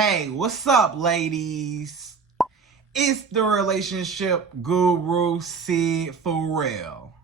Hey, what's up, ladies? It's the relationship guru, Sydd Ferrell.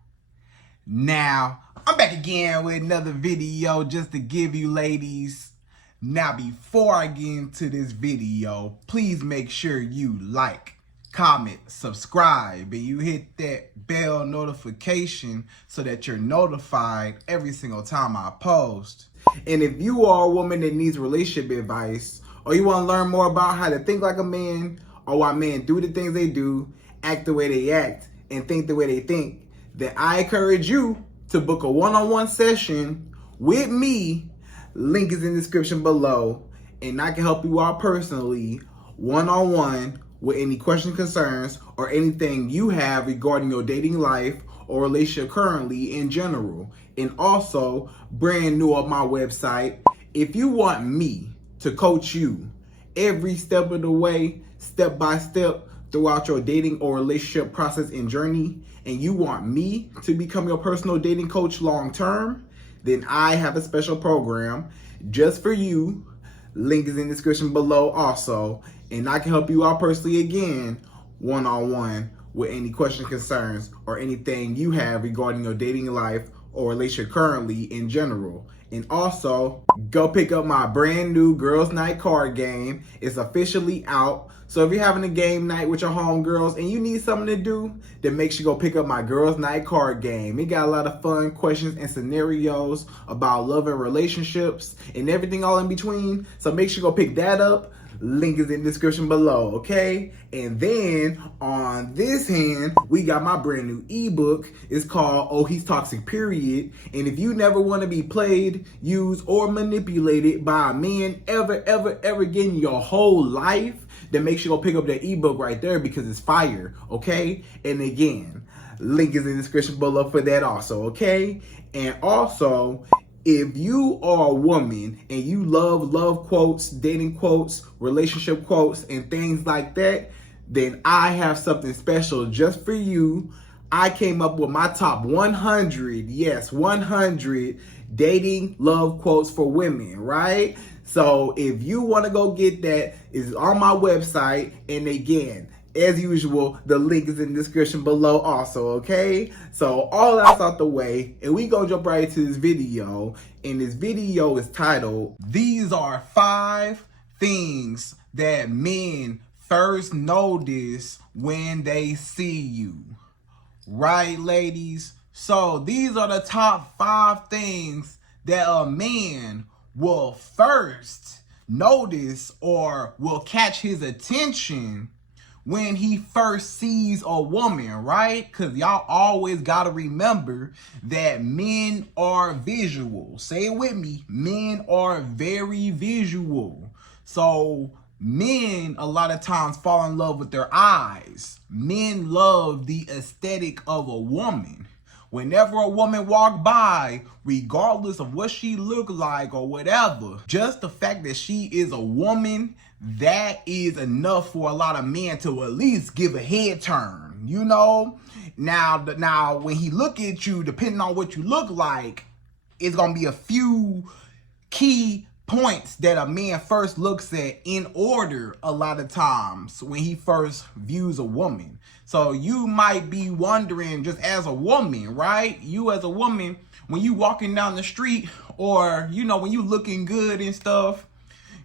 Now, I'm back again with another video just to give you ladies. Now, before I get into this video, please make sure you like, comment, subscribe, and you hit that bell notification so that you're notified every single time I post. And if you are a woman that needs relationship advice, or you want to learn more about how to think like a man, or why men do the things they do, act the way they act, and think the way they think, then I encourage you to book a one-on-one session with me. Link is in the description below, and I can help you out personally, one-on-one, with any questions, concerns, or anything you have regarding your dating life or relationship currently in general. And also, brand new on my website, if you want me to coach you every step of the way, step by step, throughout your dating or relationship process and journey, and you want me to become your personal dating coach long term, then I have a special program just for you. Link is in the description below also, and I can help you out personally again, one-on-one, with any questions, concerns, or anything you have regarding your dating life or relationship currently in general. And also, go pick up my brand new Girls Night card game. It's officially out. So if you're having a game night with your homegirls and you need something to do, then make sure you go pick up my Girls Night card game. It got a lot of fun questions and scenarios about love and relationships and everything all in between. So make sure you go pick that up. Link is in the description below, okay? And then on this hand, we got my brand new ebook. It's called Oh He's Toxic Period. And if you never want to be played, used, or manipulated by a man ever again in your whole life, then make sure you go pick up that ebook right there because it's fire, okay? And again, link is in the description below for that also, okay? And also, if you are a woman and you love quotes, dating quotes, relationship quotes, and things like that, then I have something special just for you. I came up with my top 100, yes, 100 dating love quotes for women, right? So if you want to go get that, it's on my website. And again, as usual, the link is in the description below also, okay? So all that's out the way, and we gonna jump right into this video. And this video is titled, These Are 5 Things That Men First Notice When They See You. Right, ladies? So these are the top 5 things that a man will first notice or will catch his attention when he first sees a woman, right? Because y'all always got to remember that men are visual. Say it with me. Men are very visual. So men a lot of times fall in love with their eyes. Men love the aesthetic of a woman. Whenever a woman walk by, regardless of what she look like or whatever, just the fact that she is a woman, that is enough for a lot of men to at least give a head turn, you know? Now, when he look at you, depending on what you look like, it's going to be a few key points that a man first looks at in order a lot of times when he first views a woman. So you might be wondering, just as a woman, right? You as a woman, when you walking down the street or, you know, when you looking good and stuff,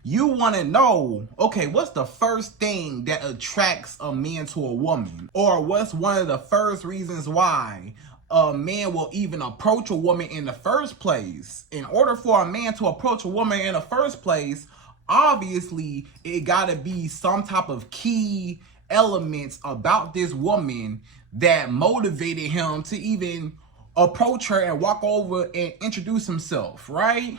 you want to know, okay, what's the first thing that attracts a man to a woman? Or what's one of the first reasons why a man will even approach a woman in the first place? In order for a man to approach a woman in the first place, obviously, it got to be some type of key elements about this woman that motivated him to even approach her and walk over and introduce himself, right?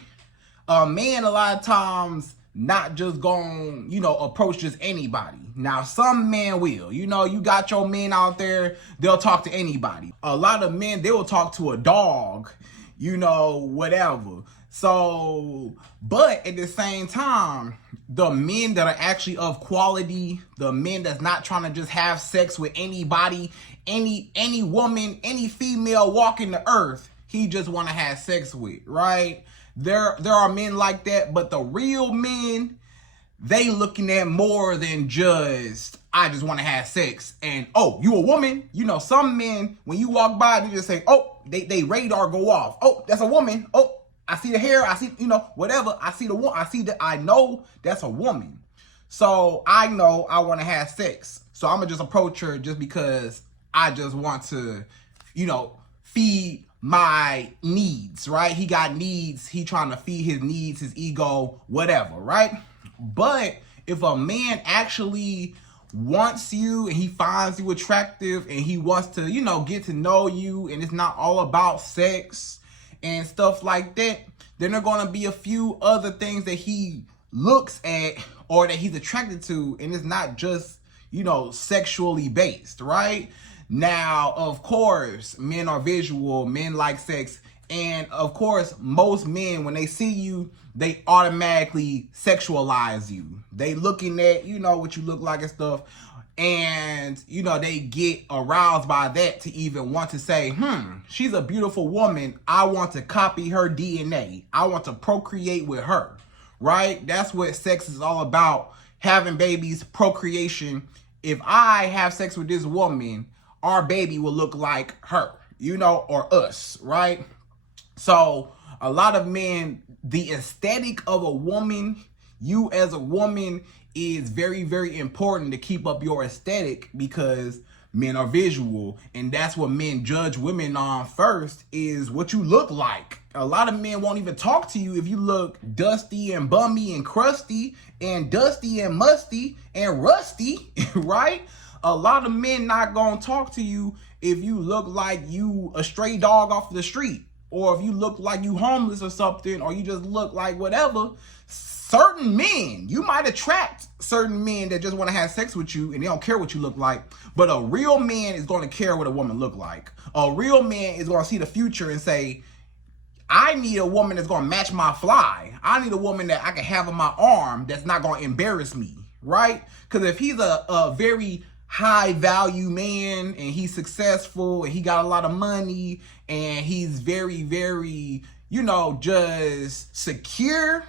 A man a lot of times not just going, you know, approach just anybody. Now, some men will. You know, you got your men out there, they'll talk to anybody. A lot of men, they will talk to a dog, you know, whatever. So, but at the same time, the men that are actually of quality, the men that's not trying to just have sex with anybody, any woman, any female walking the earth, he just want to have sex with, right? There are men like that, but the real men, they looking at more than just, I just want to have sex. And, oh, you a woman? You know, some men, when you walk by, they just say, oh, they radar go off. Oh, that's a woman. Oh, I see the hair. I see, you know, whatever. I see the one. I see that. I know that's a woman. So I know I want to have sex. So I'm going to just approach her just because I just want to, you know, feed my needs, right? He got needs. He trying to feed his needs, his ego, whatever, right? But if a man actually wants you and he finds you attractive and he wants to, you know, get to know you, and it's not all about sex and stuff like that, then there are going to be a few other things that he looks at or that he's attracted to, and it's not just, you know, sexually based, right? Now, of course, men are visual, men like sex, and of course, most men, when they see you, they automatically sexualize you. They looking at, you know, what you look like and stuff, and, you know, they get aroused by that to even want to say, she's a beautiful woman. I want to copy her DNA. I want to procreate with her, right? That's what sex is all about, having babies, procreation. If I have sex with this woman, our baby will look like her, you know, or us, right? So a lot of men, the aesthetic of a woman, you as a woman, is very, very important to keep up your aesthetic, because men are visual, and that's what men judge women on first, is what you look like. A lot of men won't even talk to you if you look dusty and bummy and crusty and dusty and musty and rusty, right? A lot of men not gonna talk to you if you look like you a stray dog off the street, or if you look like you homeless or something, or you just look like whatever. Certain men, you might attract certain men that just want to have sex with you and they don't care what you look like, but a real man is going to care what a woman look like. A real man is going to see the future and say, I need a woman that's going to match my fly. I need a woman that I can have on my arm that's not going to embarrass me, right? Because if he's a very high value man and he's successful and he got a lot of money and he's very, very, you know, just secure,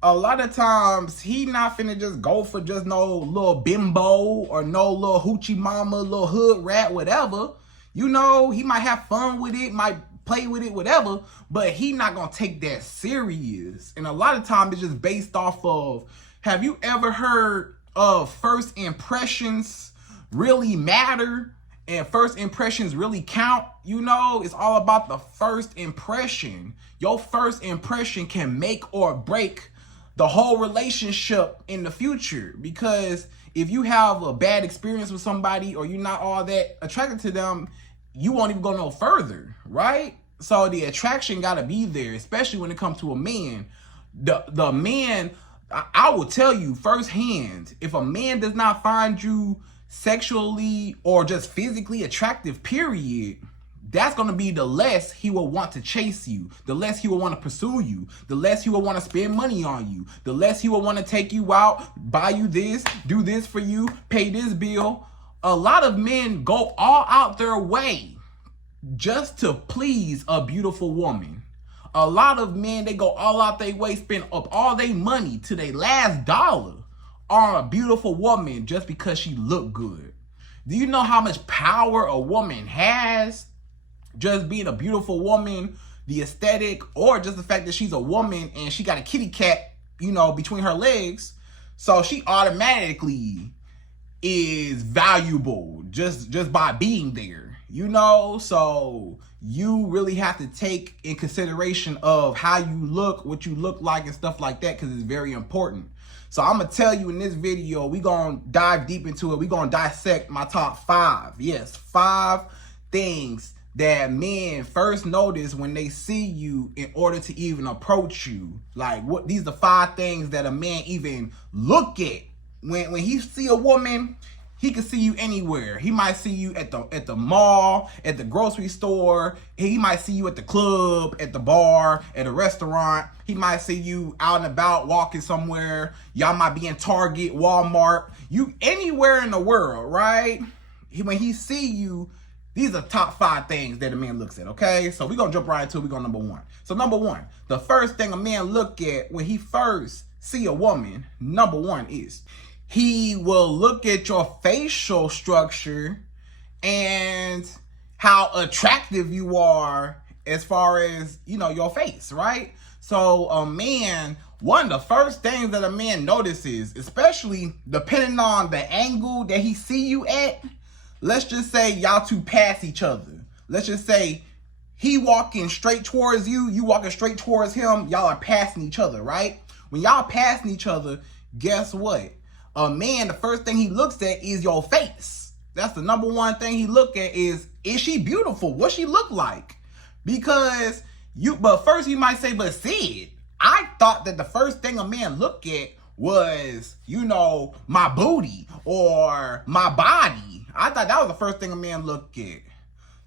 a lot of times he not finna just go for just no little bimbo or no little hoochie mama, little hood rat, whatever. You know, he might have fun with it, might play with it, whatever, but he not gonna take that serious. And a lot of times it's just based off of, have you ever heard of first impressions really matter and first impressions really count? You know, it's all about the first impression. Your first impression can make or break the whole relationship in the future, because if you have a bad experience with somebody or you're not all that attracted to them, you won't even go no further, right? So the attraction got to be there, especially when it comes to a man. The man, I will tell you firsthand, if a man does not find you sexually or just physically attractive, period, that's going to be the less he will want to chase you, the less he will want to pursue you, the less he will want to spend money on you, the less he will want to take you out, buy you this, do this for you, pay this bill. A lot of men go all out their way just to please a beautiful woman. A lot of men, they go all out their way, spend up all their money to their last dollar on a beautiful woman just because she look good. Do you know how much power a woman has? Just being a beautiful woman, the aesthetic, or just the fact that she's a woman and she got a kitty cat, you know, between her legs. So she automatically is valuable just by being there, you know? So you really have to take in consideration of how you look, what you look like and stuff like that, because it's very important. So I'm going to tell you in this video, we're going to dive deep into it. We're going to dissect my top 5. Yes, 5 things that men first notice when they see you in order to even approach you. Like, what? These are 5 things that a man even look at. When he see a woman, he can see you anywhere. He might see you at the mall, at the grocery store. He might see you at the club, at the bar, at a restaurant. He might see you out and about walking somewhere. Y'all might be in Target, Walmart, you anywhere in the world, right? When he see you, these are top 5 things that a man looks at, okay? So we're going to jump right into it. We're going to number 1. So number 1, the first thing a man look at when he first see a woman, number one is he will look at your facial structure and how attractive you are as far as, you know, your face, right? So a man, one of the first things that a man notices, especially depending on the angle that he see you at, let's just say y'all two pass each other. Let's just say he walking straight towards you, you walking straight towards him, y'all are passing each other, right? When y'all passing each other, guess what? A man, the first thing he looks at is your face. That's the number one thing he look at is she beautiful? What she look like? Because but first you might say, but Sid, I thought that the first thing a man look at was, you know, my booty or my body. I thought that was the first thing a man look at.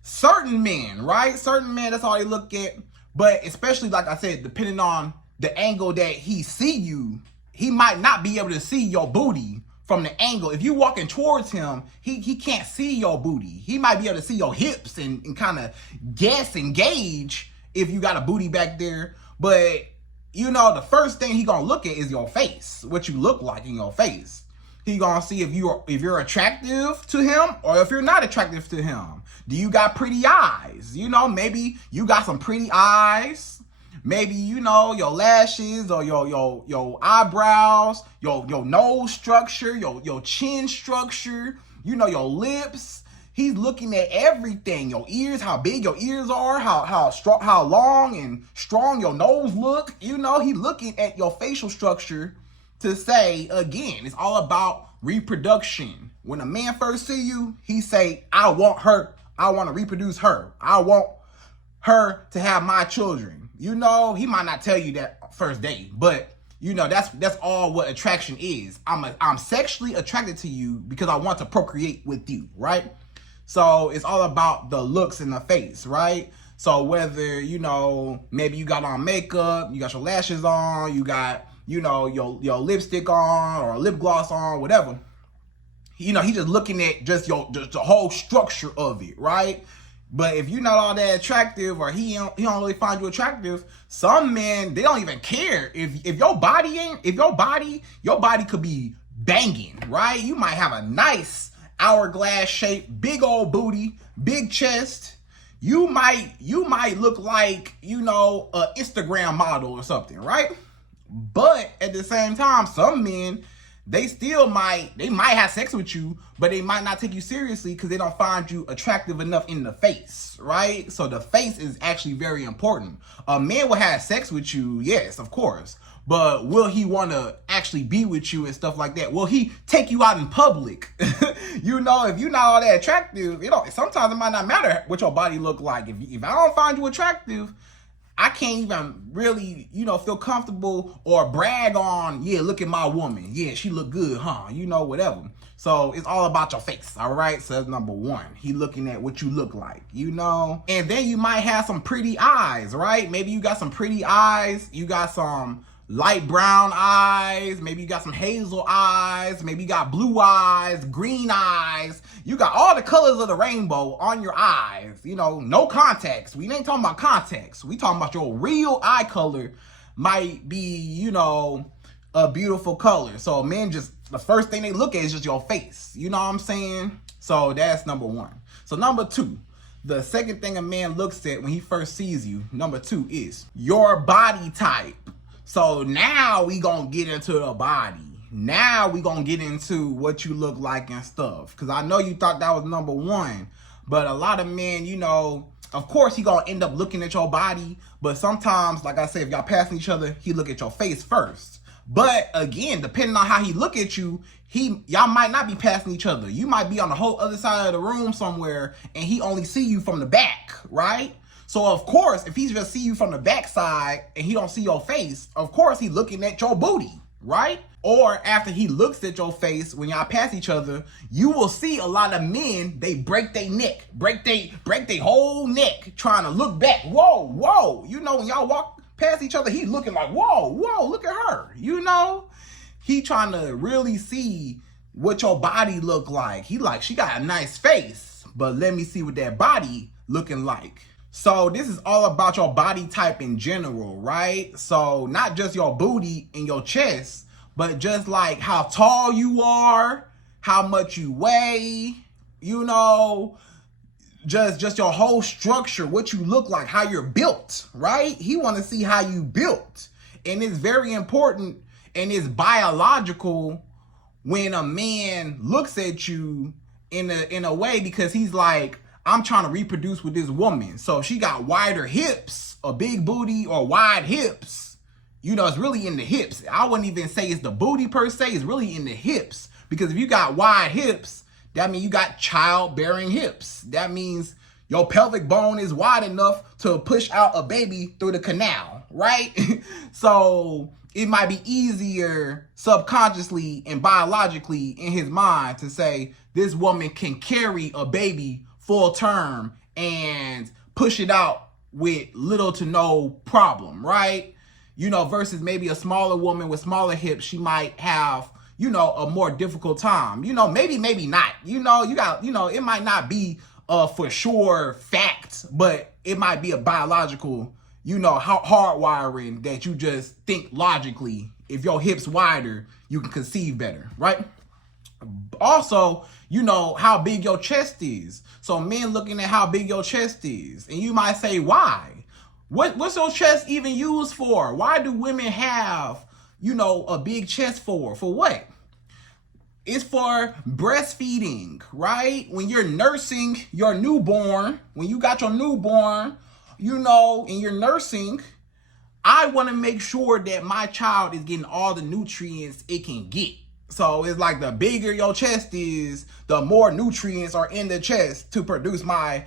Certain men, right? Certain men, that's all they look at. But especially, like I said, depending on the angle that he see you, he might not be able to see your booty from the angle. If you walking towards him, he can't see your booty. He might be able to see your hips and kind of guess and gauge if you got a booty back there. But, you know, the first thing he gonna look at is your face, what you look like in your face. He gonna see if you're attractive to him or if you're not attractive to him. Do you got pretty eyes? You know, maybe you got some pretty eyes. Maybe, you know, your lashes or your eyebrows, your nose structure, your chin structure, you know, your lips. He's looking at everything. Your ears, how big your ears are, how long and strong your nose look. You know, he's looking at your facial structure to say, again, it's all about reproduction. When a man first see you, he say, I want her. I want to reproduce her. I want her to have my children. You know, he might not tell you that first day, but you know, that's all what attraction is. I'm sexually attracted to you because I want to procreate with you, right? So it's all about the looks in the face, right? So whether, you know, maybe you got on makeup, you got your lashes on, you got, you know, your lipstick on or lip gloss on, whatever. You know, he's just looking at just the whole structure of it, right? But if you're not all that attractive or he don't really find you attractive, some men, they don't even care. If your body could be banging, right? You might have a nice hourglass shape, big old booty, big chest. You might look like, you know, an Instagram model or something, right? But at the same time, some men, they might have sex with you, but they might not take you seriously because they don't find you attractive enough in the face, right? So the face is actually very important. A man will have sex with you, yes, of course, but will he want to actually be with you and stuff like that? Will he take you out in public? You know, if you're not all that attractive, you know, sometimes it might not matter what your body look like. If I don't find you attractive, I can't even really, you know, feel comfortable or brag on, yeah, look at my woman. Yeah, she look good, huh? You know, whatever. So it's all about your face, all right? So that's number one. He looking at what you look like, you know? And then you might have some pretty eyes, right? Maybe you got some pretty eyes. You got some light brown eyes. Maybe you got some hazel eyes. Maybe you got blue eyes, green eyes. You got all the colors of the rainbow on your eyes. You know, no contacts. We ain't talking about contacts. We talking about your real eye color might be, you know, a beautiful color. So men just, the first thing they look at is just your face. You know what I'm saying? So that's number one. So number two, the second thing a man looks at when he first sees you, number two, is your body type. So now we gonna get into the body. Now we gonna get into what you look like and stuff. Cause I know you thought that was number one, but a lot of men, you know, of course he gonna end up looking at your body, but sometimes, like I said, if y'all passing each other, he look at your face first. But again, depending on how he look at you, y'all might not be passing each other. You might be on the whole other side of the room somewhere and he only see you from the back, right? So of course, if he just see you from the backside and he don't see your face, of course he looking at your booty, right? Or after he looks at your face, when y'all pass each other, you will see a lot of men, they break their neck, break they whole neck trying to look back. Whoa, whoa. You know, when y'all walk past each other, he looking like, whoa, whoa, look at her. You know, he trying to really see what your body look like. He like, she got a nice face, but let me see what that body looking like. So this is all about your body type in general, right? So not just your booty and your chest, but just like how tall you are, how much you weigh, you know, just your whole structure, what you look like, how you're built, right? He want to see how you built. And it's very important and it's biological when a man looks at you in a way, because he's like, I'm trying to reproduce with this woman. So if she got wider hips, a big booty or wide hips, you know, it's really in the hips. I wouldn't even say it's the booty per se, it's really in the hips. Because if you got wide hips, that means you got childbearing hips. That means your pelvic bone is wide enough to push out a baby through the canal, right? So it might be easier subconsciously and biologically in his mind to say this woman can carry a baby full term and push it out with little to no problem, right? You know, versus maybe a smaller woman with smaller hips, she might have, you know, a more difficult time. You know, maybe not. You know, you got, you know, it might not be a for sure fact, but it might be a biological, you know, hardwiring that you just think logically. If your hips wider, you can conceive better, right? Also, you know, how big your chest is. So men looking at how big your chest is, and you might say, why? What's your chest even used for? Why do women have, you know, a big chest for? For what? It's for breastfeeding, right? When you're nursing your newborn, when you got your newborn, you know, and you're nursing, I want to make sure that my child is getting all the nutrients it can get. So it's like the bigger your chest is, the more nutrients are in the chest to produce my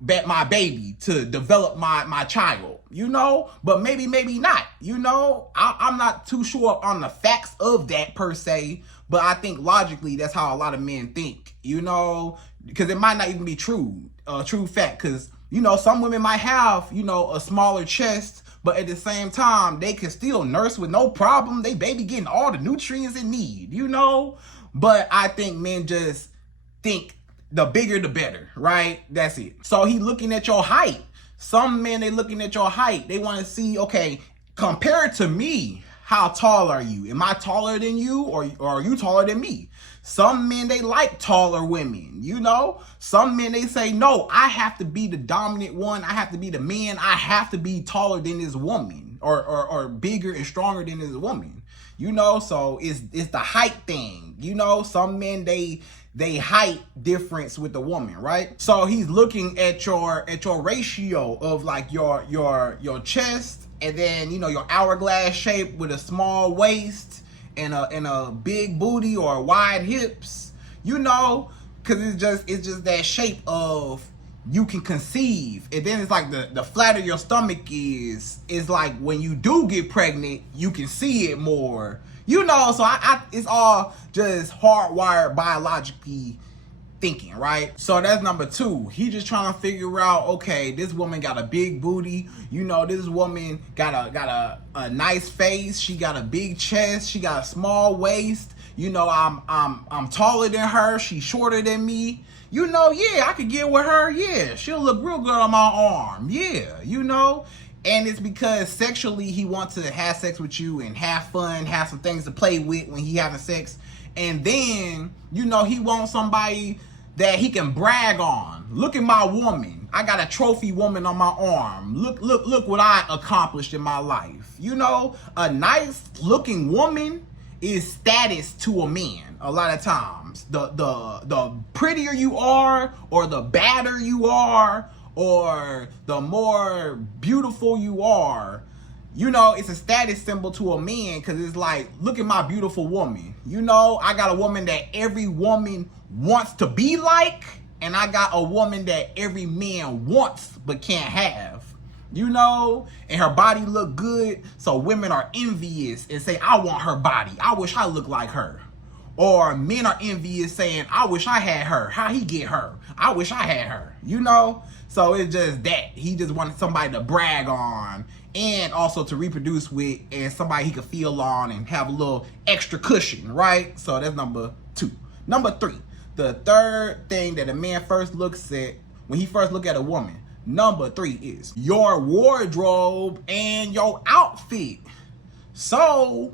baby, to develop my child, you know. But maybe not, you know. I'm not too sure on the facts of that per se, but I think logically that's how a lot of men think, you know, because it might not even be true fact, because, you know, some women might have, you know, a smaller chest, but at the same time, they can still nurse with no problem. They baby getting all the nutrients it need, you know? But I think men just think the bigger the better, right? That's it. So he looking at your height. Some men, they looking at your height. They want to see, okay, compared to me, how tall are you? Am I taller than you, or are you taller than me? Some men, they like taller women, you know? Some men, they say, no, I have to be the dominant one. I have to be the man. I have to be taller than this woman, or bigger and stronger than this woman, you know? So it's the height thing, you know? Some men, they height difference with the woman, right? So he's looking at your ratio of like your chest, and then, you know, your hourglass shape with a small waist and a big booty or wide hips, you know, because it's just that shape of you can conceive. And then it's like the flatter your stomach is like when you do get pregnant, you can see it more, you know. So I it's all just hardwired biologically thinking, right? So that's number two. He just trying to figure out, okay, this woman got a big booty, you know, this woman got a nice face, she got a big chest, she got a small waist, you know, I'm taller than her, she's shorter than me, you know, yeah, I could get with her, yeah, she'll look real good on my arm, yeah, you know. And it's because sexually he wants to have sex with you and have fun, have some things to play with when he having sex. And then, you know, he wants somebody that he can brag on. Look at my woman. I got a trophy woman on my arm. Look what I accomplished in my life. You know, a nice looking woman is status to a man a lot of times. The prettier you are, or the badder you are, or the more beautiful you are, you know, it's a status symbol to a man, because it's like, look at my beautiful woman. You know, I got a woman that every woman wants to be like, and I got a woman that every man wants but can't have. You know, and her body look good, so women are envious and say, I want her body. I wish I looked like her. Or men are envious saying, I wish I had her. How he get her? I wish I had her. You know? So it's just that. He just wanted somebody to brag on, and also to reproduce with, and somebody he could feel on and have a little extra cushion, right? So that's number two. Number three, the third thing that a man first looks at when he first look at a woman. Number 3 is your wardrobe and your outfit. So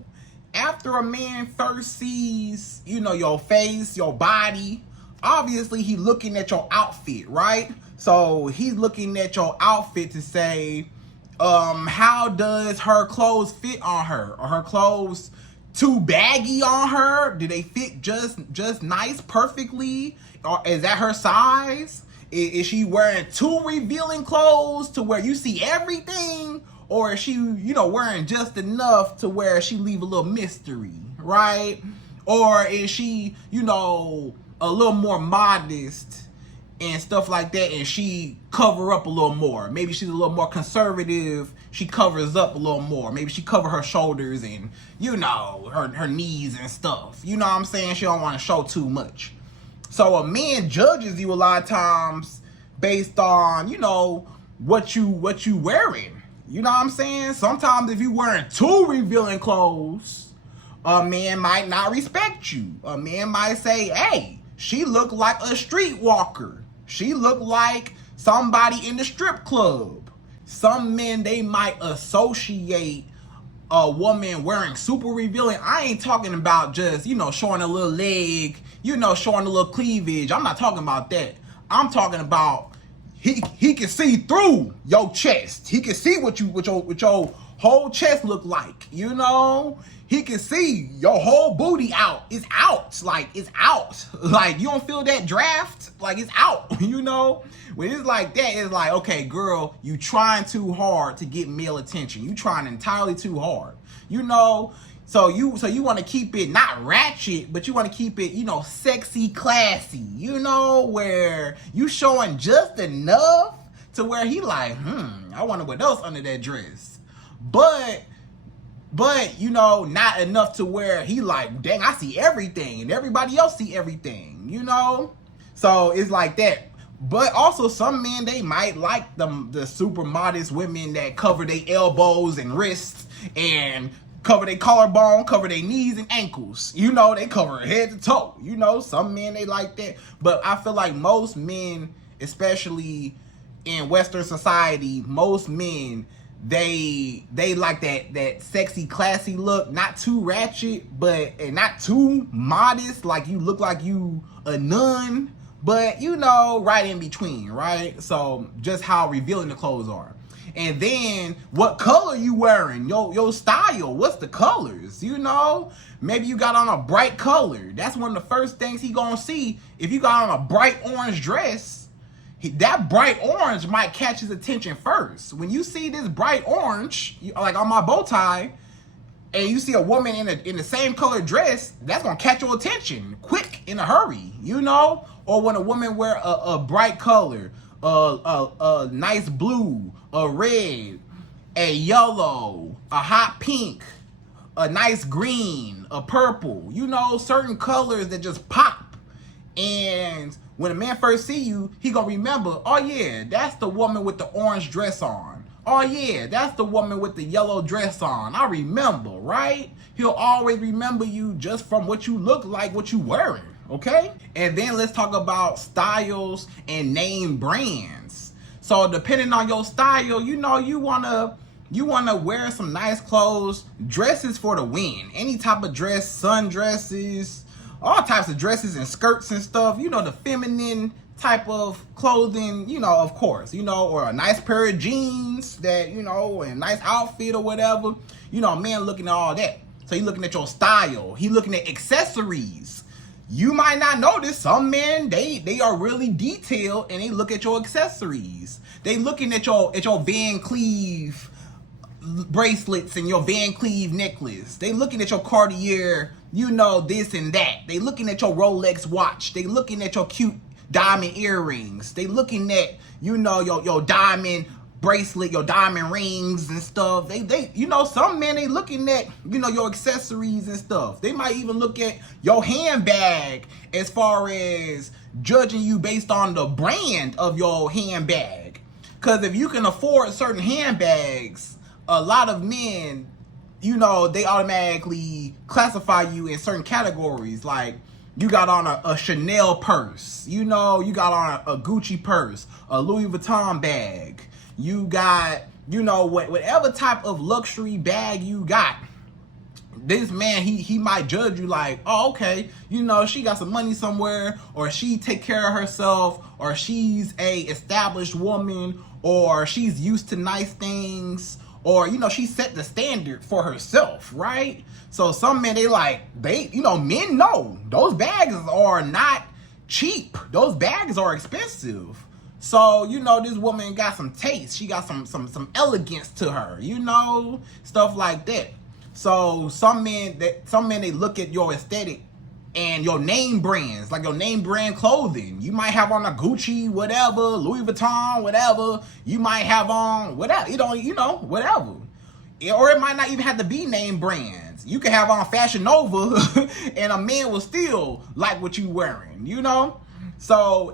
after a man first sees, your face, your body, obviously he looking at your outfit, right? So he's looking at your outfit to say, how does her clothes fit on her? Are her clothes too baggy on her? Do they fit just nice, perfectly? Or is that her size? Is she wearing too revealing clothes to where you see everything? Or is she, wearing just enough to where she leave a little mystery, right? Or is she, a little more modest and stuff like that, and she cover up a little more? Maybe she's a little more conservative. She covers up a little more. Maybe she cover her shoulders and, her knees and stuff. You know what I'm saying? She don't want to show too much. So a man judges you a lot of times based on, what you wearing. You know what I'm saying? Sometimes if you wearing too revealing clothes, a man might not respect you. A man might say, hey, she look like a streetwalker. She look like somebody in the strip club. Some men, they might associate a woman wearing super revealing. I ain't talking about just, showing a little leg, showing a little cleavage. I'm not talking about that. I'm talking about he can see through your chest. He can see what your whole chest look like. He can see your whole booty out. It's out. Like, it's out. Like, you don't feel that draft? Like, it's out. When it's like that, it's like, okay, girl, you trying too hard to get male attention. You trying entirely too hard. So you want to keep it not ratchet, but you want to keep it, sexy, classy, where you showing just enough to where he like, I wonder what else under that dress. But not enough to where he like, dang, I see everything and everybody else see everything, So it's like that. But also some men, they might like the super modest women that cover their elbows and wrists and cover their collarbone, cover their knees and ankles. They cover head to toe. Some men, they like that. But I feel like most men, especially in Western society, most men, they like that sexy, classy look. Not too ratchet, and not too modest, like you look like you a nun. But, right in between, right? So just how revealing the clothes are. And then what color you wearing? Your style. What's the colors? Maybe you got on a bright color. That's one of the first things he gonna see. If you got on a bright orange dress, that bright orange might catch his attention first. When you see this bright orange, like on my bow tie, and you see a woman in the same color dress, that's gonna catch your attention quick, in a hurry, Or when a woman wear a bright color, a nice blue, a red, a yellow, a hot pink, a nice green, a purple, certain colors that just pop. And when a man first see you, he gonna remember, oh yeah, that's the woman with the orange dress on. Oh yeah, that's the woman with the yellow dress on. I remember, right? He'll always remember you just from what you look like, what you wearing, okay? And then let's talk about styles and name brands. So depending on your style, you wanna wear some nice clothes, dresses for the win. Any type of dress, sundresses, all types of dresses and skirts and stuff, the feminine type of clothing, of course, or a nice pair of jeans that, and a nice outfit or whatever. A man looking at all that. So he's looking at your style. He looking at accessories. You might not notice some men, they are really detailed and they look at your accessories. They looking at your Van Cleef bracelets and your Van Cleef necklace. They looking at your Cartier, this and that. They looking at your Rolex watch. They looking at your cute diamond earrings. They looking at, your diamond bracelet, your diamond rings and stuff. They some men, they looking at, your accessories and stuff. They might even look at your handbag as far as judging you based on the brand of your handbag. Because if you can afford certain handbags, a lot of men, they automatically classify you in certain categories. Like, You got on a Chanel purse. You know, you got on a Gucci purse, a Louis Vuitton bag. You got, you know, whatever type of luxury bag you got. This man, he might judge you like, oh, okay, you know, she got some money somewhere, or she take care of herself, or she's a established woman, or she's used to nice things, or, you know, she set the standard for herself, right? So some men, you know, men know those bags are not cheap. Those bags are expensive. So, you know, this woman got some taste. She got some elegance to her, you know, stuff like that. So some men they look at your aesthetic and your name brands, like your name brand clothing. You might have on a Gucci, whatever, Louis Vuitton, whatever. You might have on whatever, you know, whatever. Or it might not even have to be name brands. You can have on Fashion Nova and a man will still like what you wearing, you know? So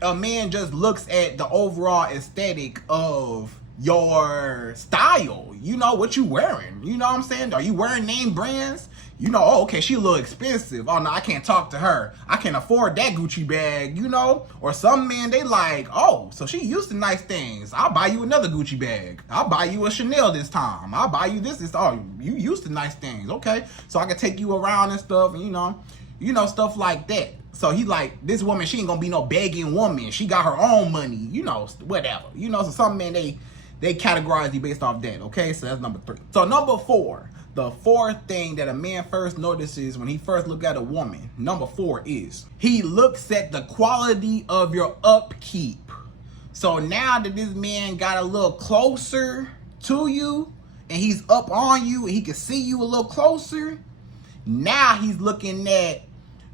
a man just looks at the overall aesthetic of your style, you know, what you wearing, you know what I'm saying? Are you wearing name brands? You know, oh, okay, she a little expensive. Oh, no, I can't talk to her. I can't afford that Gucci bag, you know? Or some men, they like, oh, so she used to nice things. I'll buy you another Gucci bag. I'll buy you a Chanel this time. I'll buy you this. Oh, you used to nice things. Okay, so I can take you around and stuff, and you know, stuff like that. So he like, this woman, she ain't gonna be no begging woman. She got her own money, you know, whatever. You know, so some men, they categorize you based off that, okay? So that's number 3. So number 4, the fourth thing that a man first notices when he first look at a woman, number 4 is, he looks at the quality of your upkeep. So now that this man got a little closer to you, and he's up on you, and he can see you a little closer, now he's looking at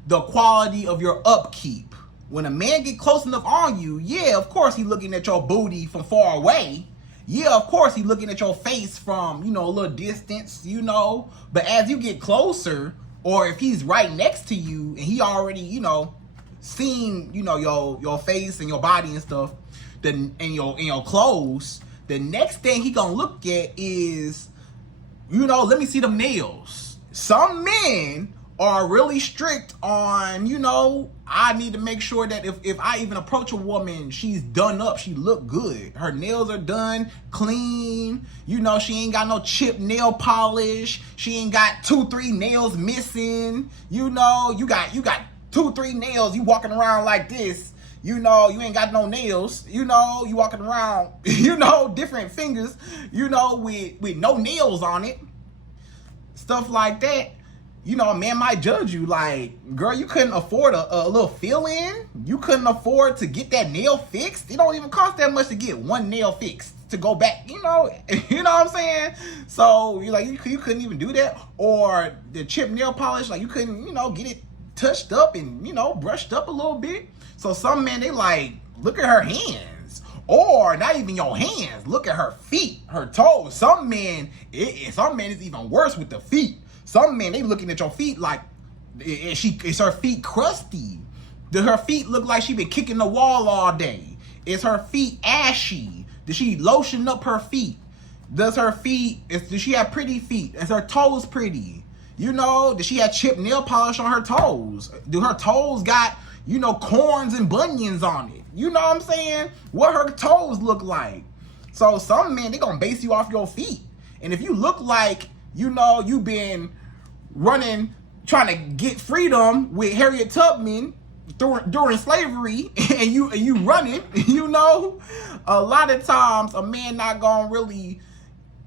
the quality of your upkeep. When a man get close enough on you, yeah, of course he's looking at your booty from far away. Yeah, of course he's looking at your face from, you know, a little distance, you know. But as you get closer, or if he's right next to you and he already, you know, seen, you know, your face and your body and stuff, then and your clothes, the next thing he gonna look at is, you know, let me see them nails. Some men are really strict on, you know, I need to make sure that if I even approach a woman, she's done up, she look good. Her nails are done, clean, you know, she ain't got no chipped nail polish, she ain't got 2-3 nails missing, you know, you got 2-3 nails, you walking around like this, you know, you ain't got no nails, you know, you walking around, you know, different fingers, you know, with no nails on it, stuff like that. You know, a man might judge you like, girl, you couldn't afford a little fill-in? You couldn't afford to get that nail fixed? It don't even cost that much to get one nail fixed to go back, you know what I'm saying? So, you're like, you couldn't even do that? Or the chipped nail polish, like, you couldn't, you know, get it touched up and, you know, brushed up a little bit? So some men, they like, look at her hands. Or not even your hands, look at her feet, her toes. Some men, it's even worse with the feet. Some men, they looking at your feet like, is her feet crusty? Does her feet look like she been kicking the wall all day? Is her feet ashy? Does she lotion up her feet? Does she have pretty feet? Is her toes pretty? You know, does she have chipped nail polish on her toes? Do her toes got, you know, corns and bunions on it? You know what I'm saying? What her toes look like? So some men, they gonna base you off your feet. And if you look like, you know, you been running, trying to get freedom with Harriet Tubman during slavery, and you running, you know, a lot of times a man not gonna really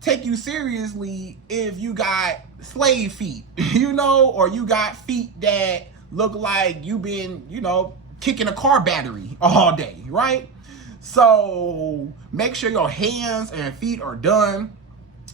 take you seriously if you got slave feet, you know, or you got feet that look like you been, you know, kicking a car battery all day, right? So make sure your hands and feet are done.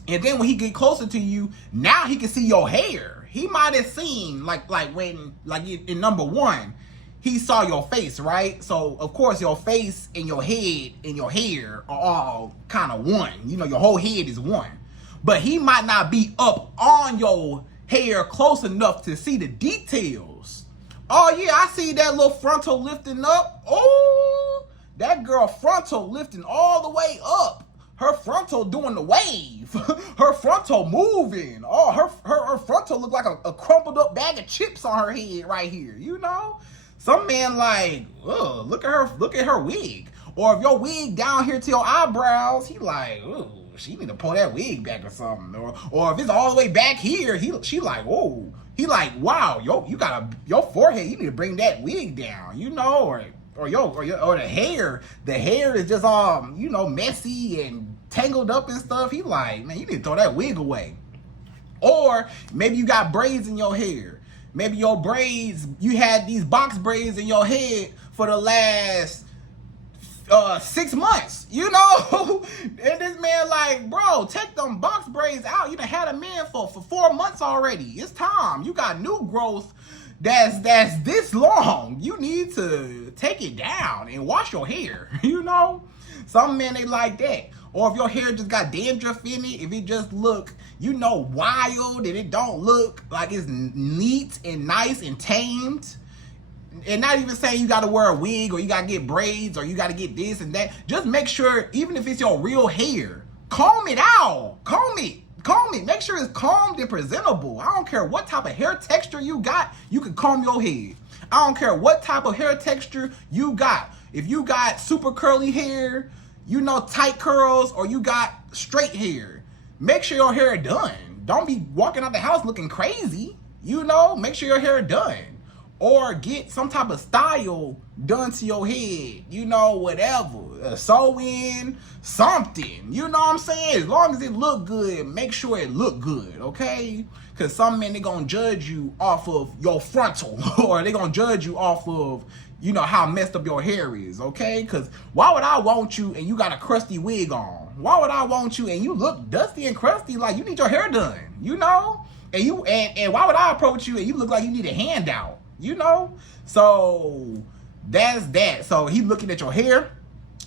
And then when he get closer to you, now he can see your hair. He might have seen, like in number 1, he saw your face, right? So, of course, your face and your head and your hair are all kind of one. You know, your whole head is one. But he might not be up on your hair close enough to see the details. Oh, yeah, I see that little frontal lifting up. Oh, that girl frontal lifting all the way up. her frontal doing the wave. Her frontal moving. Oh, her frontal look like a crumpled up bag of chips on her head right here, you know? Some man like, ugh, look at her wig. Or if your wig down here to your eyebrows, he like, ooh, she need to pull that wig back or something. Or if it's all the way back here, she like, whoa. He like, wow, your forehead, you need to bring that wig down, you know, or the hair is just all, you know, messy and tangled up and stuff. He like, man, you need to throw that wig away. Or maybe you got braids in your hair. Maybe your braids, you had these box braids in your head for the last 6 months, you know? And this man like, bro, take them box braids out. You done had a man for 4 months already. It's time. You got new growth that's this long. You need to take it down and wash your hair, you know? Some men, they like that. Or if your hair just got dandruff in it, if it just look, you know, wild and it don't look like it's neat and nice and tamed. And not even saying you gotta wear a wig or you gotta get braids or you gotta get this and that. Just make sure, even if it's your real hair, comb it out. Comb it. Make sure it's combed and presentable. I don't care what type of hair texture you got, you can comb your head. I don't care what type of hair texture you got. If you got super curly hair, you know, tight curls, or you got straight hair, make sure your hair done. Don't be walking out the house looking crazy, you know? Make sure your hair done. Or get some type of style done to your head, you know, whatever. Sew in something, you know what I'm saying? As long as it look good, make sure it look good, okay? Because some men, they gonna judge you off of your frontal, or they gonna judge you off of, you know, how messed up your hair is, okay? Because why would I want you and you got a crusty wig on? Why would I want you and you look dusty and crusty like you need your hair done, you know? And why would I approach you and you look like you need a handout? You know? So that's that. So he looking at your hair,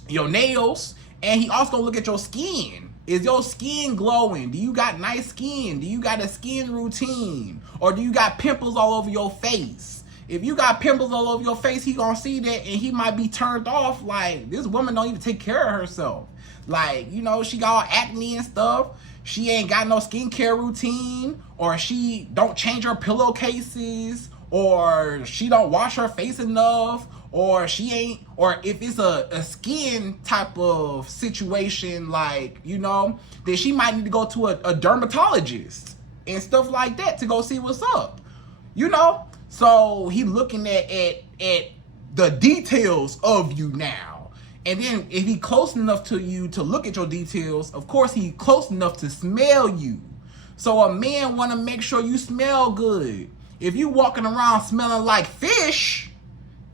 your nails, and he also gonna look at your skin. Is your skin glowing? Do you got nice skin? Do you got a skin routine? Or do you got pimples all over your face? If you got pimples all over your face, he gonna see that and he might be turned off. Like, this woman don't even take care of herself. Like, you know, she got all acne and stuff. She ain't got no skincare routine, or she don't change her pillowcases, or she don't wash her face enough, or she ain't, or if it's a skin type of situation, like, you know, then she might need to go to a dermatologist and stuff like that to go see what's up, you know? So he looking at the details of you now. And then if he close enough to you to look at your details, of course he close enough to smell you. So a man want to make sure you smell good. If you walking around smelling like fish,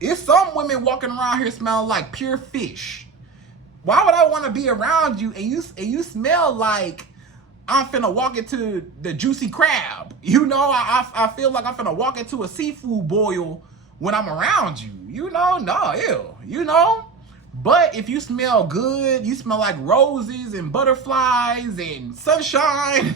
it's some women walking around here smelling like pure fish. Why would I want to be around you and you smell like I'm finna walk into the juicy crab? You know, I feel like I'm finna walk into a seafood boil when I'm around you. You know, no, ew, you know? But if you smell good, you smell like roses and butterflies and sunshine,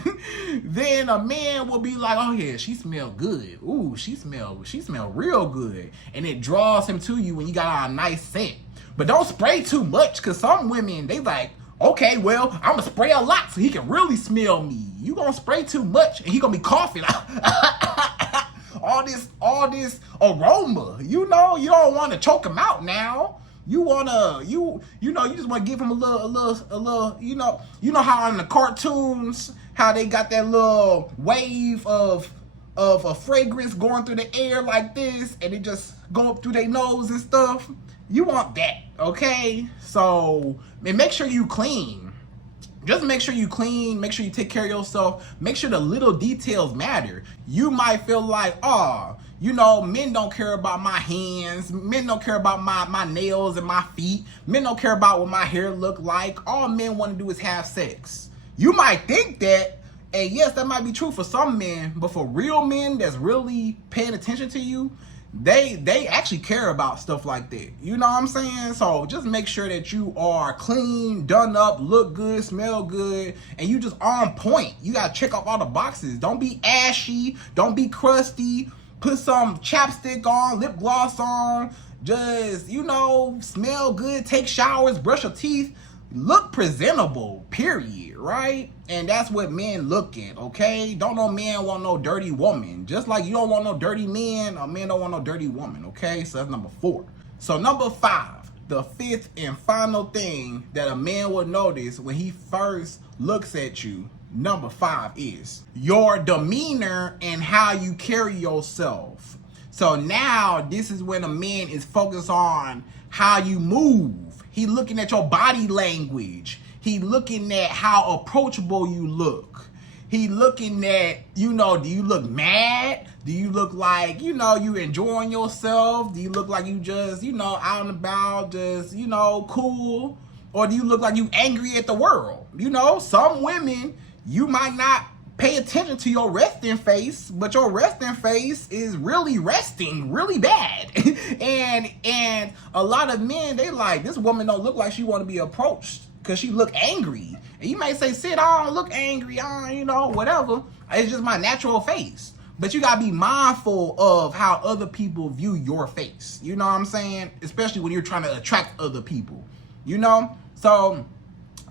then a man will be like, oh yeah, she smell good. Ooh, she smell real good. And it draws him to you when you got a nice scent. But don't spray too much, because some women, they like, okay, well, I'm gonna spray a lot so he can really smell me. You gonna spray too much and he gonna be coughing. all this aroma, you know, you don't want to choke him out now. You wanna, you just wanna give him a little, you know how in the cartoons, how they got that little wave of a fragrance going through the air like this, and it just go up through their nose and stuff. You want that, okay? So, and make sure you clean. Just make sure you clean, make sure you take care of yourself, make sure the little details matter. You might feel like, oh, you know, men don't care about my hands, men don't care about my nails and my feet, men don't care about what my hair look like. All men want to do is have sex. You might think that, and yes, that might be true for some men, but for real men that's really paying attention to you, they actually care about stuff like that. You know what I'm saying? So just make sure that you are clean, done up, look good, smell good, and you just on point. You gotta check off all the boxes. Don't be ashy, don't be crusty. Put some chapstick on, lip gloss on. Just, you know, smell good, take showers, brush your teeth. look presentable, period, right? And that's what men look at, okay? Don't no man want no dirty woman. Just like you don't want no dirty men, a man don't want no dirty woman, okay? So that's number 4. So number 5, the 5th and final thing that a man will notice when he first looks at you, number 5 is your demeanor and how you carry yourself. So now this is when a man is focused on how you move. He looking at your body language. He looking at how approachable you look. He looking at, you know, do you look mad? Do you look like, you know, you enjoying yourself? Do you look like you just, you know, out and about, just, you know, cool? Or do you look like you angry at the world? You know, some women, you might not pay attention to your resting face, but your resting face is really resting really bad. and a lot of men, they like, this woman don't look like she want to be approached because she look angry. And you may say, Sid, I don't look angry, you know, whatever. It's just my natural face. But you gotta be mindful of how other people view your face. You know what I'm saying? Especially when you're trying to attract other people, you know? So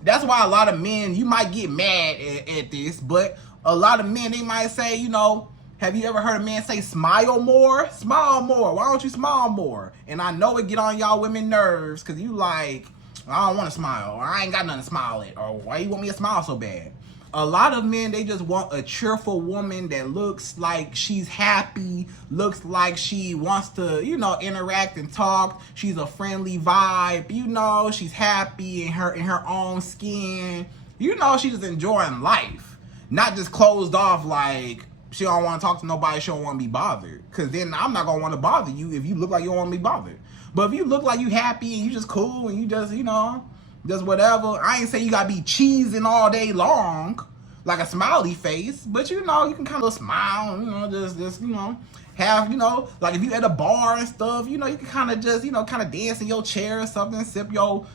that's why a lot of men, you might get mad at this, but a lot of men, they might say, you know, have you ever heard a man say, smile more? Smile more. Why don't you smile more? And I know it get on y'all women nerves because you like, I don't want to smile, or I ain't got nothing to smile at, or why you want me to smile so bad? A lot of men, they just want a cheerful woman that looks like she's happy, looks like she wants to, you know, interact and talk. She's a friendly vibe, you know, she's happy in her own skin. You know, she's just enjoying life. Not just closed off like she don't want to talk to nobody, she don't want to be bothered. Because then I'm not going to want to bother you if you look like you don't want to be bothered. But if you look like you happy and you just cool and you just, you know, just whatever. I ain't say you got to be cheesing all day long like a smiley face. But, you know, you can kind of smile, you know, just you know, have, you know, like if you at a bar and stuff, you know, you can kind of just, you know, kind of dance in your chair or something, sip your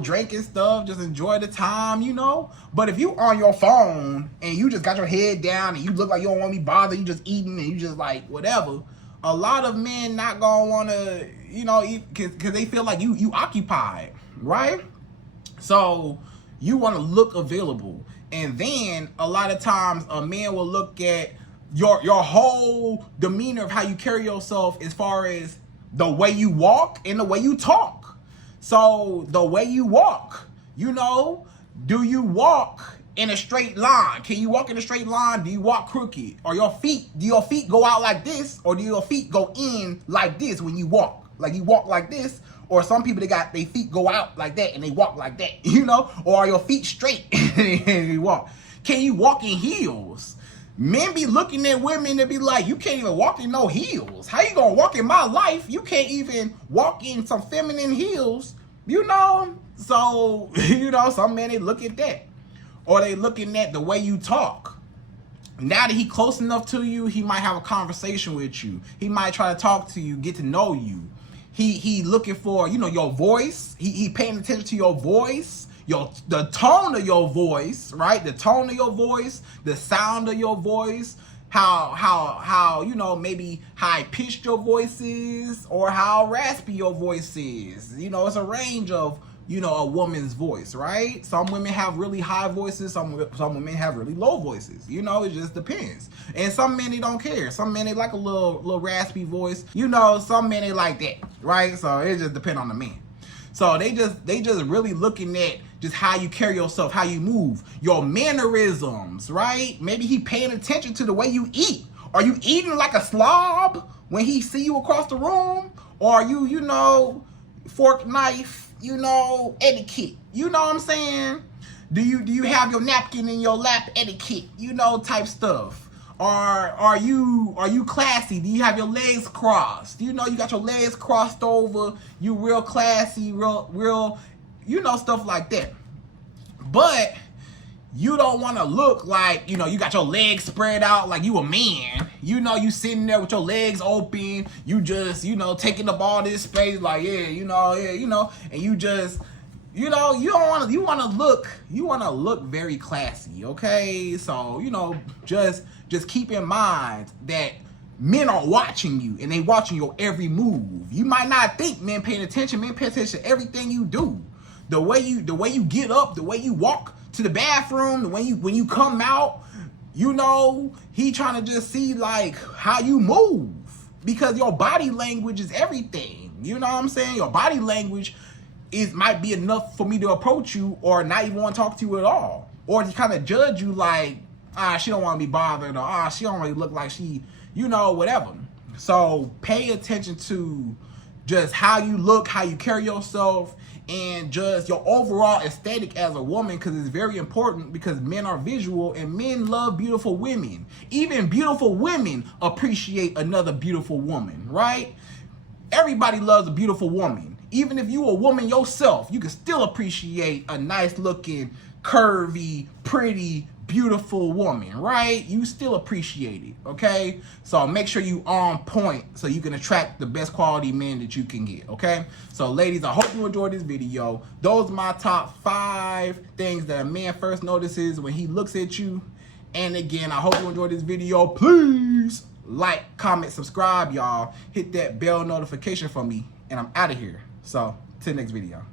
drink and stuff, just enjoy the time, you know. But if you on your phone and you just got your head down and you look like you don't want to be bothered, you just eating and you just like whatever, a lot of men not gonna want to, you know, eat because they feel like you occupied, right? So you want to look available. And then a lot of times a man will look at your whole demeanor of how you carry yourself as far as the way you walk and the way you talk. So the way you walk, you know, do you walk in a straight line? Can you walk in a straight line? Do you walk crooked? Or do your feet go out like this? Or do your feet go in like this when you walk? Like you walk like this? Or some people, they got their feet go out like that and they walk like that, you know? Or are your feet straight and you walk? Can you walk in heels? Men be looking at women and be like, you can't even walk in no heels. How you gonna walk in my life? You can't even walk in some feminine heels, you know? So, you know, some men, they look at that. Or they looking at the way you talk. Now that he close enough to you, he might have a conversation with you. He might try to talk to you, get to know you. He looking for, you know, your voice. He paying attention to your voice. The tone of your voice, right? The tone of your voice, the sound of your voice, how you know, maybe high pitched your voice is, or how raspy your voice is. You know, it's a range of, you know, a woman's voice, right? Some women have really high voices, some women have really low voices. You know, it just depends. And some men, they don't care. Some men, they like a little raspy voice. You know, some men, they like that, right? So it just depends on the man. So they just really looking at just how you carry yourself, how you move, your mannerisms, right? Maybe he paying attention to the way you eat. Are you eating like a slob when he see you across the room? Or are you, you know, fork, knife, you know, etiquette? You know what I'm saying? Do you have your napkin in your lap etiquette? You know, type stuff. Or are you classy? Do you have your legs crossed? You know, you got your legs crossed over. You real classy, real, you know, stuff like that. But you don't want to look like, you know, you got your legs spread out like you a man. You know, you sitting there with your legs open. You just, you know, taking up all this space like, yeah, you know, and you just, you know, you want to look very classy, okay? So, you know, just keep in mind that men are watching you and they watching your every move. You might not think men paying attention. Men pay attention to everything you do. the way you get up, the way you walk to the bathroom, the way when you come out, you know, he trying to just see like how you move, because your body language is everything. You know what I'm saying? Your body language might be enough for me to approach you or not even want to talk to you at all, or to kind of judge you like, she don't want to be bothered, or she don't really look like she, you know, whatever. So pay attention to just how you look, how you carry yourself, and just your overall aesthetic as a woman, because it's very important, because men are visual and men love beautiful women. Even beautiful women appreciate another beautiful woman, right? Everybody loves a beautiful woman. Even if you a woman yourself, you can still appreciate a nice looking, curvy, pretty, beautiful woman, right? You still appreciate it, okay? So make sure you on point so you can attract the best quality men that you can get, okay? So ladies, I hope you enjoyed this video. Those are my top 5 things that a man first notices when he looks at you. And again, I hope you enjoyed this video. Please like, comment, subscribe, y'all. Hit that bell notification for me, and I'm out of here. So till next video.